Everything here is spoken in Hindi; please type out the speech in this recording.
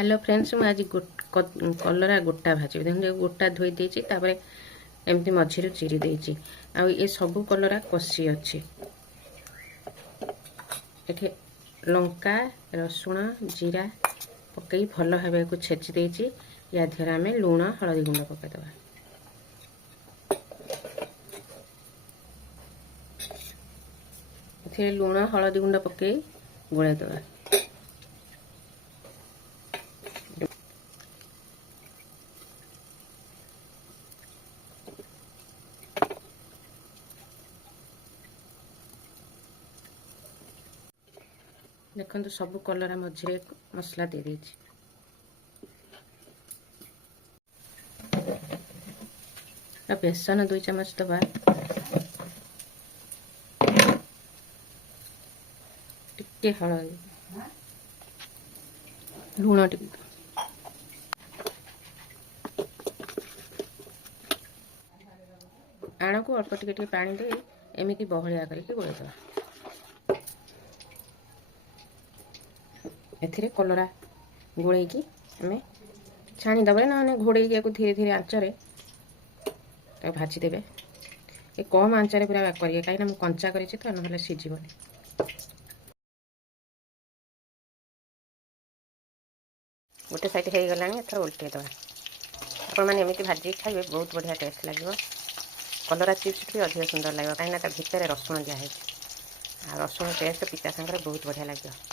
हेलो फ्रेंड्स मैं आज कलरा गोटा भाजी देखो गोटा धोई देछि तापर एमती मझिरु चिरी देछि आ ये सब कलरा कषी अछि एठे लंका रसुण जीरा पकई भल भाबे को छेची देछि या धीरे आमे लूण हळदी गुंड पके दबा एथे लूण हळदी गुंड पके गोळाई दबा देखो सब कलरा मझे मसला दे देछि बेसन 2 चम्मच दबा टिके हळदी लूण टिके आण को अल्प टिके पानी दे एमिति बहलिया करके गोळेई दबा एथिरे कलरा गोळेई की हमें छाणी दबे ना घोड़े या धीरे धीरे आंचरे भाजी देवे ये कम आंचरे पूरा करिए कहीं मुझे कंचा कर तो ना सीझबनी गोटे साइड हो गला एथर उल्टे दबा आपण मैंने एमती भाजी खाइए बहुत बढ़िया टेस्ट लगे कलरा चिप्स भी अधिक सुंदर लगे कहीं भितर रसुण दिखाई रसुण टेस्ट पिता सागर बहुत बढ़िया लगे।